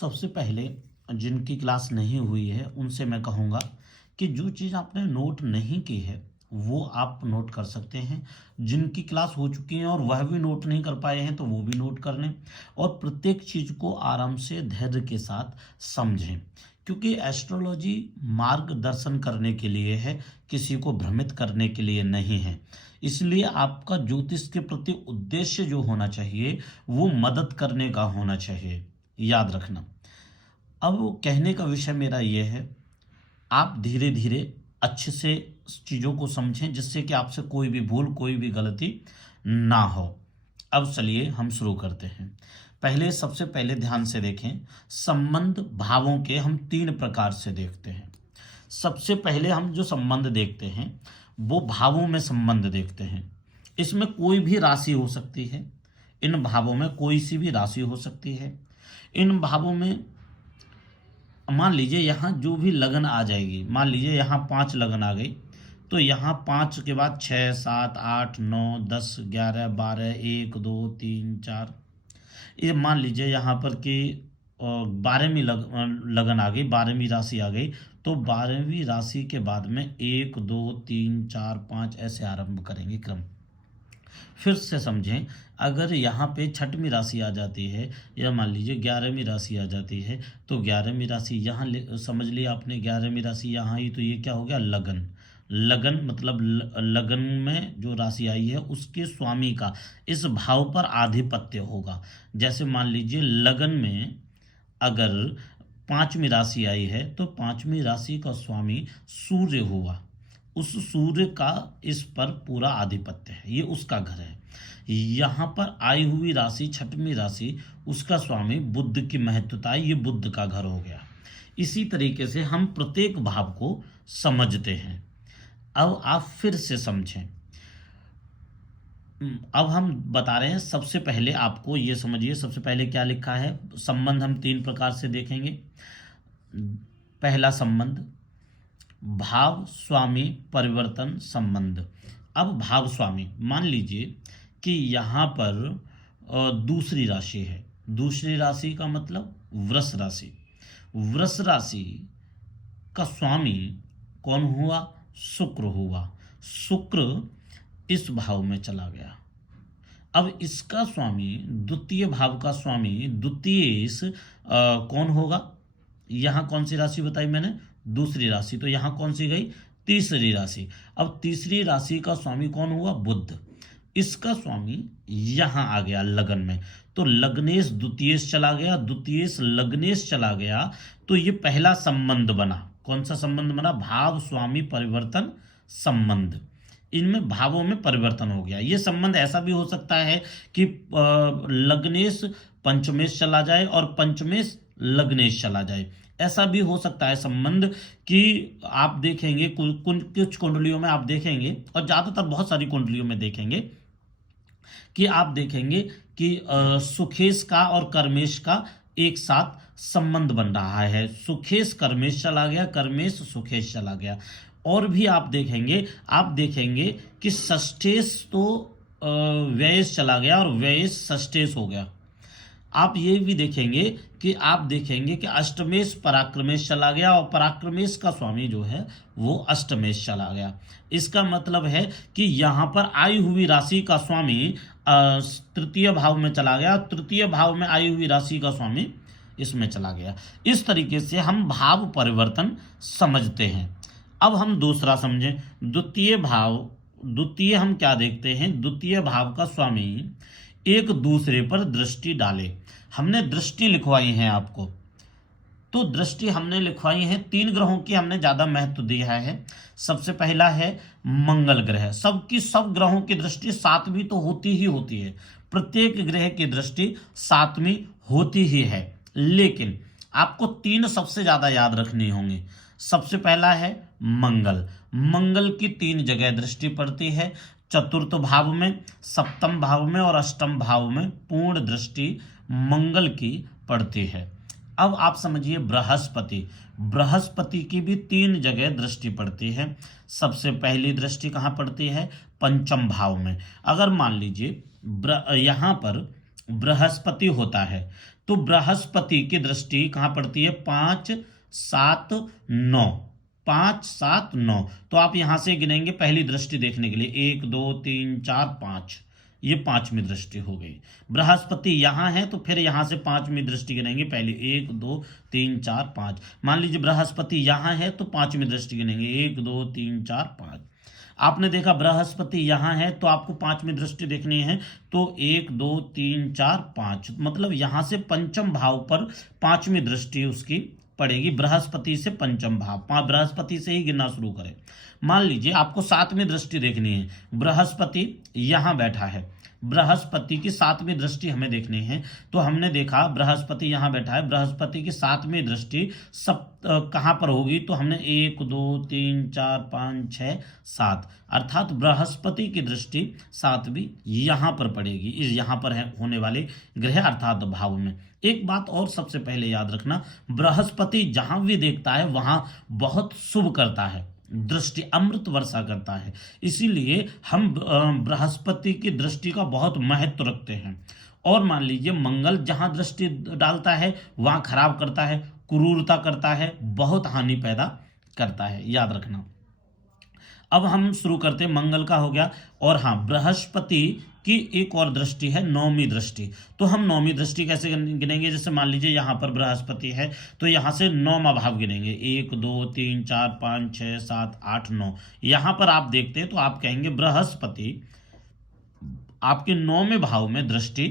सबसे पहले जिनकी क्लास नहीं हुई है उनसे मैं कहूँगा कि जो चीज़ आपने नोट नहीं की है वो आप नोट कर सकते हैं। जिनकी क्लास हो चुकी है और वह भी नोट नहीं कर पाए हैं तो वो भी नोट कर लें और प्रत्येक चीज़ को आराम से धैर्य के साथ समझें, क्योंकि एस्ट्रोलॉजी मार्गदर्शन करने के लिए है, किसी को भ्रमित करने के लिए नहीं है। इसलिए आपका ज्योतिष के प्रति उद्देश्य जो होना चाहिए वो मदद करने का होना चाहिए, याद रखना। अब वो कहने का विषय मेरा ये है, आप धीरे धीरे अच्छे से चीज़ों को समझें जिससे कि आपसे कोई भी भूल कोई भी गलती ना हो। अब चलिए हम शुरू करते हैं। पहले सबसे पहले ध्यान से देखें, संबंध भावों के हम तीन प्रकार से देखते हैं। सबसे पहले हम जो संबंध देखते हैं वो भावों में संबंध देखते हैं। इसमें कोई भी राशि हो सकती है, इन भावों में कोई सी भी राशि हो सकती है। इन भावों में मान लीजिए यहाँ जो भी लगन आ जाएगी, मान लीजिए यहाँ 5 लगन आ गई तो यहाँ 5 के बाद 6 7 8 9 10 11 12 1 2 3 4, ये मान लीजिए यहाँ पर कि 12वीं लगन आ गई, 12वीं राशि आ गई। तो 12वीं राशि के बाद में 1 2 3 4 5 ऐसे आरंभ करेंगे क्रम। फिर से समझें, अगर यहाँ पे 6वीं राशि आ जाती है या मान लीजिए 11वीं राशि आ जाती है तो 11वीं राशि यहाँ समझ लिया आपने, 11वीं राशि यहाँ आई तो ये क्या हो गया, लगन। लगन मतलब लगन में जो राशि आई है उसके स्वामी का इस भाव पर आधिपत्य होगा। जैसे मान लीजिए लगन में अगर 5वीं राशि आई है तो 5वीं राशि का स्वामी सूर्य हुआ, उस सूर्य का इस पर पूरा आधिपत्य है, ये उसका घर है। यहाँ पर आई हुई राशि 6वीं राशि, उसका स्वामी बुध की महत्वता, ये बुध का घर हो गया। इसी तरीके से हम प्रत्येक भाव को समझते हैं। अब आप फिर से समझें। अब हम बता रहे हैं, सबसे पहले आपको ये समझिए, सबसे पहले क्या लिखा है, संबंध हम 3 प्रकार से देखेंगे। पहला संबंध भाव स्वामी परिवर्तन संबंध। अब भाव स्वामी, मान लीजिए कि यहाँ पर दूसरी राशि है, दूसरी राशि का मतलब वृष राशि। वृष राशि का स्वामी कौन हुआ, शुक्र हुआ। शुक्र इस भाव में चला गया। अब इसका स्वामी द्वितीय भाव का स्वामी द्वितीय कौन होगा, यहाँ कौन सी राशि बताई मैंने, दूसरी राशि, तो यहाँ कौन सी गई, तीसरी राशि। अब तीसरी राशि का स्वामी कौन हुआ, बुध। इसका स्वामी यहाँ आ गया लगन में, तो लग्नेश द्वितीयेश चला गया, द्वितीयेश लग्नेश चला गया। तो ये पहला संबंध बना। कौन सा संबंध बना, भाव स्वामी परिवर्तन संबंध। इनमें भावों में परिवर्तन हो गया। ये संबंध ऐसा भी हो सकता है कि लग्नेश पंचमेश चला जाए और पंचमेश लग्नेश चला जाए। ऐसा भी हो सकता है संबंध कि आप देखेंगे कुछ कुंडलियों में आप देखेंगे, और ज़्यादातर बहुत सारी कुंडलियों में देखेंगे कि आप देखेंगे कि सुखेश का और कर्मेश का एक साथ संबंध बन रहा है। सुखेश कर्मेश चला गया, कर्मेश सुखेश चला गया। और भी आप देखेंगे कि षष्ठेश तो व्ययेश चला गया और व्ययेश षष्ठेश हो गया। आप ये भी देखेंगे कि अष्टमेश पराक्रमेश चला गया और पराक्रमेश का स्वामी जो है वो अष्टमेश चला गया। इसका मतलब है कि यहाँ पर आई हुई राशि का स्वामी तृतीय भाव में चला गया, तृतीय भाव में आई हुई राशि का स्वामी इसमें चला गया। इस तरीके से हम भाव परिवर्तन समझते हैं। अब हम दूसरा समझें, द्वितीय भाव। द्वितीय हम क्या देखते हैं, द्वितीय भाव का स्वामी एक दूसरे पर दृष्टि डाले। हमने दृष्टि लिखवाई है आपको, तो दृष्टि हमने लिखवाई है 3 ग्रहों की, हमने ज्यादा महत्व दिया है। सबसे पहला है मंगल ग्रह। सब ग्रहों की दृष्टि 7वीं तो होती ही होती है, प्रत्येक ग्रह की दृष्टि 7वीं होती ही है, लेकिन आपको 3 सबसे ज्यादा याद रखनी होंगी। सबसे पहला है मंगल। मंगल की 3 जगह दृष्टि पड़ती है, चतुर्थ भाव में, सप्तम भाव में और अष्टम भाव में पूर्ण दृष्टि मंगल की पड़ती है। अब आप समझिए बृहस्पति। बृहस्पति की भी 3 जगह दृष्टि पड़ती है। सबसे पहली दृष्टि कहाँ पड़ती है, पंचम भाव में। अगर मान लीजिए यहाँ पर बृहस्पति होता है तो बृहस्पति की दृष्टि कहाँ पड़ती है? 5 7 9, 5 7 9। तो आप यहां से गिनेंगे पहली दृष्टि देखने के लिए, 1 2 3 4 5, ये पांचवी दृष्टि हो गई। बृहस्पति यहां है तो फिर यहां से पांचवी दृष्टि गिनेंगे, पहले 1 2 3 4 5। मान लीजिए बृहस्पति यहां है तो पांचवी दृष्टि गिनेंगे, 1 2 3 4 5। आपने देखा बृहस्पति यहां है तो आपको पांचवी दृष्टि देखनी है, तो 1 2 3 4 5, मतलब यहां से पंचम भाव पर पांचवी दृष्टि उसकी पड़ेगी। बृहस्पति से पंचम भाव, बृहस्पति से ही गिनना शुरू करें। मान लीजिए आपको सातवीं दृष्टि देखनी है, बृहस्पति यहां बैठा है, बृहस्पति की सातवीं दृष्टि हमें देखनी है। तो हमने देखा बृहस्पति यहां बैठा है, बृहस्पति की सातवीं दृष्टि सब कहां पर होगी? तो हमने 1 2 3 4 5 6 7, अर्थात बृहस्पति की दृष्टि सातवीं यहां पर पड़ेगी, इस यहां पर है होने वाले ग्रह अर्थात भाव में। एक बात और सबसे पहले याद रखना, बृहस्पति जहां भी देखता है वहां बहुत शुभ करता है, दृष्टि अमृत वर्षा करता है, इसीलिए हम बृहस्पति की दृष्टि का बहुत महत्व रखते हैं। और मान लीजिए मंगल जहां दृष्टि डालता है वहां खराब करता है, क्रूरता करता है, बहुत हानि पैदा करता है, याद रखना। अब हम शुरू करते हैं, मंगल का हो गया। और हाँ, बृहस्पति की एक और दृष्टि है नौवीं दृष्टि। तो हम नौवीं दृष्टि कैसे गिनेंगे? जैसे मान लीजिए यहां पर बृहस्पति है तो यहां से नौवां भाव गिनेंगे, 1 2 3 4 5 6 7 8 9। यहां पर आप देखते हैं तो आप कहेंगे बृहस्पति आपके नौवें भाव में दृष्टि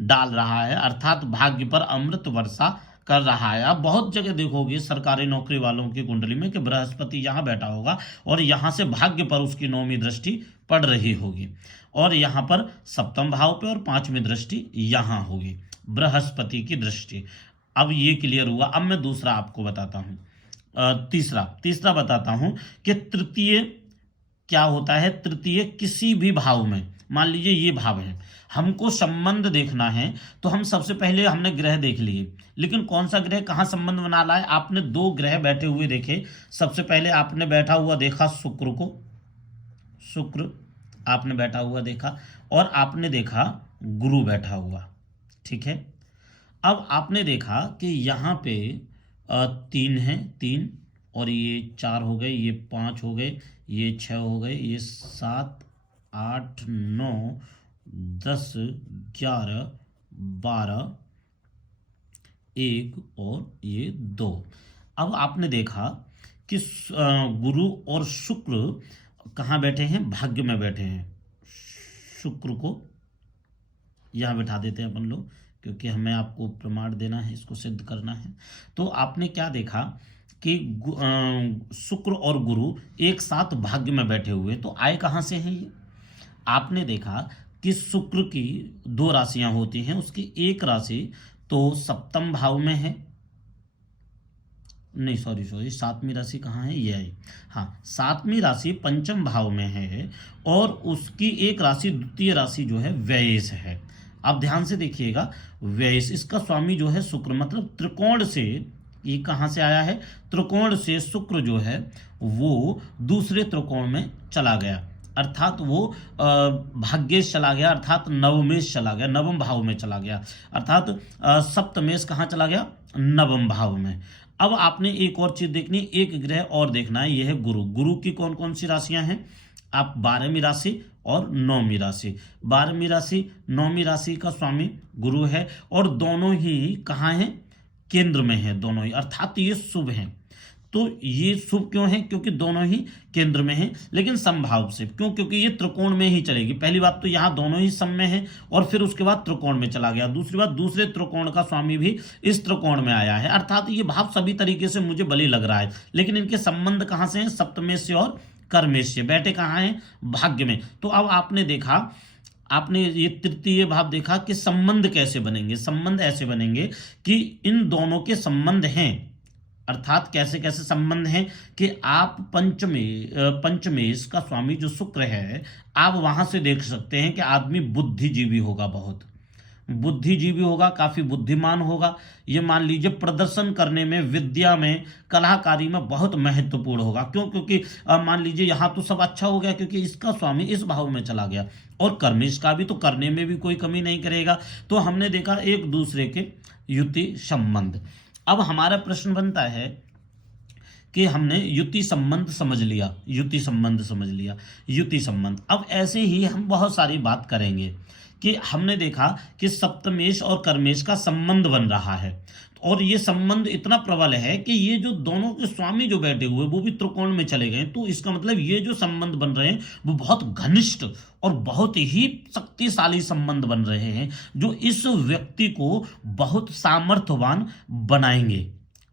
डाल रहा है, अर्थात भाग्य पर अमृत वर्षा कर रहा है। आप बहुत जगह देखोगे सरकारी नौकरी वालों की कुंडली में कि बृहस्पति यहां बैठा होगा और यहां से भाग्य पर उसकी नौवीं दृष्टि पड़ रही होगी, और यहां पर सप्तम भाव पे और पांचवी दृष्टि यहां होगी, बृहस्पति की दृष्टि। अब ये क्लियर हुआ। अब मैं दूसरा आपको बताता हूं, तीसरा बताता हूं कि तृतीय क्या होता है। तृतीय किसी भी भाव में, मान लीजिए ये भाव है, हमको संबंध देखना है तो हम सबसे पहले हमने ग्रह देख लिए, लेकिन कौन सा ग्रह कहां संबंध बना रहा है? आपने दो ग्रह बैठे हुए देखे। सबसे पहले आपने बैठा हुआ देखा शुक्र को, शुक्र आपने बैठा हुआ देखा, और आपने देखा गुरु बैठा हुआ, ठीक है। अब आपने देखा कि यहां पे 3 है, 3 और ये 4 हो गए, ये 5 हो गए, ये 6 हो गए, ये 7 8 9 10 11 12 1 और ये 2। अब आपने देखा कि गुरु और शुक्र कहाँ बैठे हैं? भाग्य में बैठे हैं। शुक्र को यहाँ बैठा देते हैं अपन लोग, क्योंकि हमें आपको प्रमाण देना है, इसको सिद्ध करना है। तो आपने क्या देखा कि शुक्र और गुरु एक साथ भाग्य में बैठे हुए, तो आए कहाँ से हैं ये? आपने देखा कि शुक्र की 2 राशियां होती हैं, उसकी एक राशि तो सप्तम भाव में है, नहीं सॉरी, सातवीं राशि कहाँ है? ये आई, हाँ, सातवीं राशि पंचम भाव में है, और उसकी एक राशि द्वितीय राशि जो है व्ययेश है। आप ध्यान से देखिएगा, व्ययेश, इसका स्वामी जो है शुक्र, मतलब त्रिकोण से, ये कहाँ से आया है? त्रिकोण से शुक्र जो है वो दूसरे त्रिकोण में चला गया, अर्थात वो भाग्येश चला गया, अर्थात नवमेश चला गया, नवम भाव में चला गया, अर्थात सप्तमेश कहाँ चला गया? नवम भाव में। अब आपने एक और चीज देखनी, एक ग्रह और देखना है, यह है गुरु। गुरु की कौन कौन सी राशियां हैं? आप 12वीं राशि और 9वीं राशि। 12वीं राशि 9वीं राशि का स्वामी गुरु है, और दोनों ही कहाँ हैं? केंद्र में है दोनों ही, अर्थात ये शुभ हैं। तो ये शुभ क्यों है? क्योंकि दोनों ही केंद्र में हैं, लेकिन समभाव से। क्यों? क्योंकि ये त्रिकोण में ही चलेगी। पहली बात तो यहाँ दोनों ही सम में है, और फिर उसके बाद त्रिकोण में चला गया। दूसरी बात, दूसरे त्रिकोण का स्वामी भी इस त्रिकोण में आया है, अर्थात ये भाव सभी तरीके से मुझे बली लग रहा है, लेकिन इनके संबंध कहाँ से हैं? सप्तमेश से और कर्मेश से। बैठे कहाँ हैं? भाग्य में। तो अब आपने देखा, आपने ये तृतीय भाव देखा कि संबंध कैसे बनेंगे। संबंध ऐसे बनेंगे कि इन दोनों के संबंध हैं, अर्थात कैसे कैसे संबंध हैं कि आप पंचमेश का स्वामी जो शुक्र है, आप वहां से देख सकते हैं कि आदमी बुद्धिजीवी होगा बहुत, बुद्धिजीवी होगा, काफी बुद्धिमान होगा, ये मान लीजिए प्रदर्शन करने में, विद्या में, कलाकारी में बहुत महत्वपूर्ण होगा। क्यों? क्योंकि मान लीजिए यहाँ तो सब अच्छा हो गया क्योंकि इसका स्वामी इस भाव में चला गया, और कर्मेश का भी तो करने में भी कोई कमी नहीं करेगा। तो हमने देखा एक दूसरे के युति संबंध। अब हमारा प्रश्न बनता है कि हमने युति संबंध समझ लिया, युति संबंध समझ लिया, युति संबंध। अब ऐसे ही हम बहुत सारी बात करेंगे कि हमने देखा कि सप्तमेश और कर्मेश का संबंध बन रहा है, और ये संबंध इतना प्रबल है कि ये जो दोनों के स्वामी जो बैठे हुए वो भी त्रिकोण में चले गए। तो इसका मतलब ये जो संबंध बन रहे हैं वो बहुत घनिष्ठ और बहुत ही शक्तिशाली संबंध बन रहे हैं, जो इस व्यक्ति को बहुत सामर्थ्यवान बनाएंगे।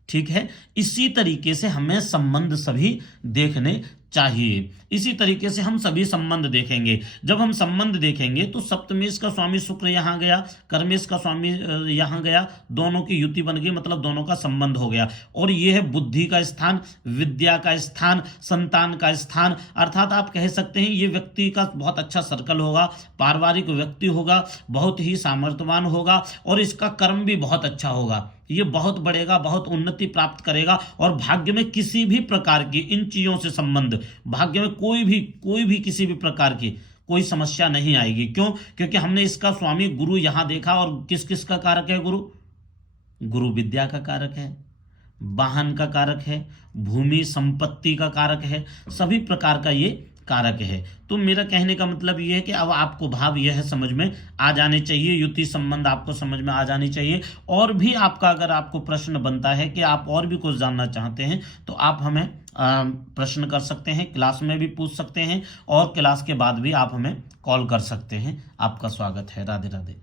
ठीक है, इसी तरीके से हमें संबंध सभी देखने चाहिए। इसी तरीके से हम सभी संबंध देखेंगे। जब हम संबंध देखेंगे तो सप्तमेश का स्वामी शुक्र यहां गया, कर्मेश का स्वामी यहां गया, दोनों की युति बन गई, मतलब दोनों का संबंध हो गया। और यह है बुद्धि का स्थान, विद्या का स्थान, संतान का स्थान। अर्थात आप कह सकते हैं ये व्यक्ति का बहुत अच्छा सर्कल होगा, पारिवारिक व्यक्ति होगा, बहुत ही सामर्थ्यवान होगा, और इसका कर्म भी बहुत अच्छा होगा। ये बहुत बढ़ेगा, बहुत उन्नति प्राप्त करेगा, और भाग्य में किसी भी प्रकार की इन चीजों से संबंध, भाग्य में कोई भी किसी भी प्रकार की कोई समस्या नहीं आएगी। क्यों? क्योंकि हमने इसका स्वामी गुरु यहां देखा, और किस किस का कारक है गुरु? गुरु विद्या का कारक है, वाहन का कारक है, भूमि संपत्ति का कारक है, सभी प्रकार का ये कारक है। तो मेरा कहने का मतलब ये है कि अब आपको भाव यह समझ में आ जाने चाहिए, युति संबंध आपको समझ में आ जानी चाहिए। और भी आपका अगर आपको प्रश्न बनता है कि आप और भी कुछ जानना चाहते हैं तो आप हमें प्रश्न कर सकते हैं, क्लास में भी पूछ सकते हैं, और क्लास के बाद भी आप हमें कॉल कर सकते हैं। आपका स्वागत है। राधे राधे।